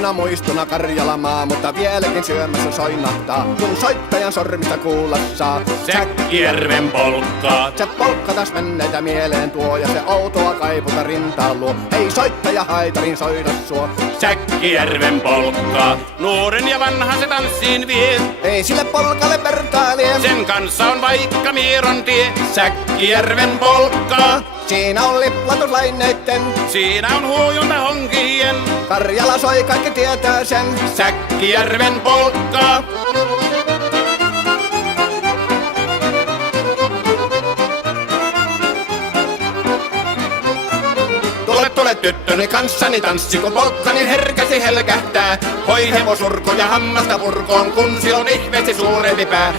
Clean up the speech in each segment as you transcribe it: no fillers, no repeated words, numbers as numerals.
aina muistuna Karjalamaa, mutta vieläkin syömässä soinahtaa, kun soittajan sormista kuulla saa. Säkkijärven polkkaa. Se polkka taas menneitä mieleen tuo ja se outoa kaiputa rintaan luo. Ei soittaja haitarin soida suo. Säkkijärven polkkaa. Nuoren ja vanhan se tanssiin vie. Ei sille polkalle vertailie. Sen kanssa on vaikka Mieron tie. Säkkijärven polkkaa. Siinä on liplatuslaineitten. Siinä on huojunta honkien. Karjala soi, kaikki tietää sen. Säkkijärven polkkaa. Tule tyttöni kanssani tanssi, kun polkkani herkäsi helkähtää. Hoi hevosurko ja hammasta purkoon, kun silloin ihmeesi suurempi pää.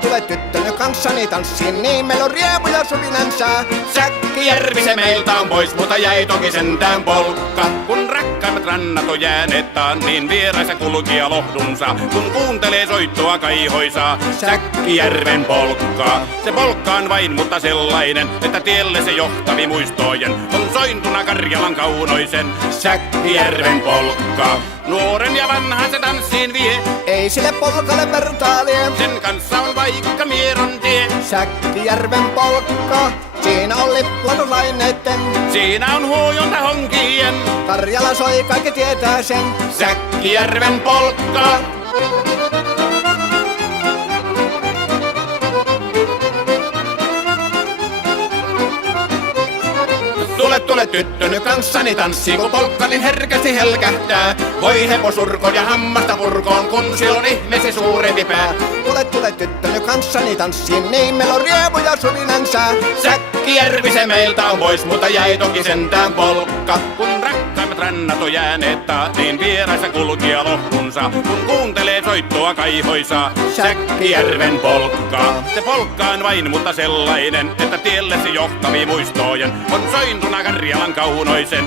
Tule tyttöni kanssani tanssiin, niin meillä on riemu ja suvinansa. Säkkijärvi se meiltä on pois, mutta jäi toki sentään polkka. Kun rakkaimmat rannat on jääneet taan, niin vieraisa kulkija lohdunsa. Kun kuuntelee soittoa kaihoisaa, Säkkijärven polkkaa. Se polkka on vain, mutta sellainen, että tielle se johtavi muistojen on sointuna Karjalan kaunoisen. Säkkijärven polkkaa. Nuoren ja vanhan se tanssiin vie. Ei sille polkalle vertailie. Sen kanssa on vaikka Mieron tie. Säkkijärven polkka. Siinä on liplatuslaineitten. Siinä on huojunta honkien. Karjala soi, kaikki tietää sen. Säkkijärven polkkaa. Tule tyttöni kanssani tanssi, kun polkkani herkästi helkähtää. Voi hevosurko ja hammasta purkoon, kun silloin ihmeesi suurempi pää. Tule tyttöni kanssani tanssiin, niin meillä on riemu ja suvinansa. Säkkijärvi se meiltä on pois, mutta jäi toki sentään polkka. Kun rakkaimmat rannat on jääneet taa, niin vieraisa kulkija lohdunsa. Kun kuuntelee soittoa kaihoisaa, Säkkijärven polkkaa. Se polkka on vain, mutta sellainen, että tielle se johtavi muistojen on sointuna Karjalan kaunoisen.